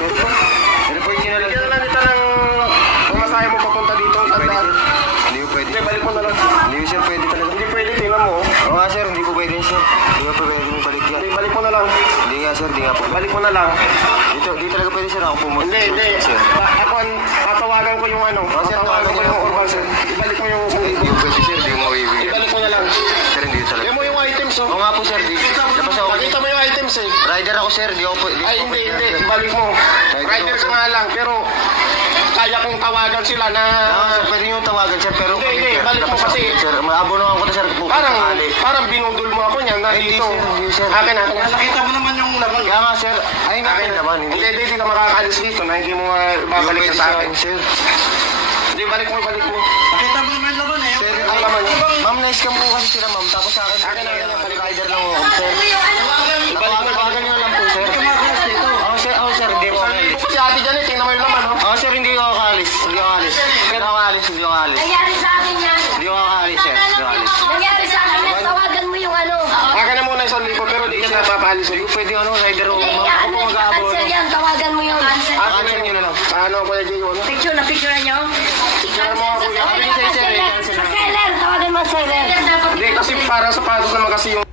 report ko. Report nyo na lang. Bigyan na lang kita ng pumasahe mo papunta dito. Pwede, Tandaan. Hindi po pwede. Hindi, balik mo na lang. Hindi po, sir, pwede talaga. Hindi pwede, tingnan mo. Oo nga, sir, hindi po pwede, sir. Hindi po pwede yung balik yan. Hindi, balik mo na lang. Hindi nga, sir, hindi nga po. Balik mo na lang. Dito, di talaga pwede, sir. Ako mo. Hindi, hindi. Sir. Ako, tatawagan ko yung ano. Oh, sir, Tatawagan ko yung urban, sir. Ibalik mo yung... Hindi po pwede, sir. Hindi mo mawibigay. Ibalik mo na lang. Sir, hindi talaga. Yan mo yung items, oh. Oo nga po, sir. Di. Pakita mo yung items, eh. Rider ako, sir. Di ako di Ay, hindi, pwede, hindi. sir. Ibalik mo. Rider Rider ako, ka sir. nga lang, pero kaya kong tawagan sila na... Sir, pwede nyo tawagan, sir. Pero Hindi, hindi, sir, balik mo kasi. ako, Sir, maabonohan ko na, sir. Parang, parang binudol mo ako niyan na dito. sir, hindi, sir. Akin, akin. Nakita mo naman yung laman. Kaya nga, sir. Nga, Akin naman. Hindi, hindi, hindi ka makakaalis dito na hindi mo babalik sa akin. sir. Hindi, balik mo, balik mo. Nakita mo naman yung laman eh. Sir, ay, ma'am, nice ka po kasi sila, ma'am. Tapos sa akin, akin na, balik. rider lang ako, sir. Ibalik mo, Tawagan nyo na lang po, sir. Kumakas dito. Oo, sir, oo, sir, hindi ko alis. si ate dyan eh, tingnan mo yung laman, oh. Oo, sir, hindi ako kaalis. Hindi ako kaalis. Sir, ako kaalis, hindi ako kaalis. Nangyari sa akin yan. Hindi ako kaalis, sir. Hindi ako. Nangyari sa akin yan. Tawagan mo yung ano. Akin na muna isang lipo, pero di kita papaalis. Hindi ko pwede ano, rider. Eh, Ma'am, ako ano, po mag-aabot. cancel yan. Tawagan mo yung cancel. Cancel nyo na lang. Paano, Kuya Jay, ano? Picture na picture nyo. Picture mo, kuya. Tawagan mo ang seller. Sa seller. Tawagan mo ang seller. Hindi, kasi parang sapatos naman kasi yung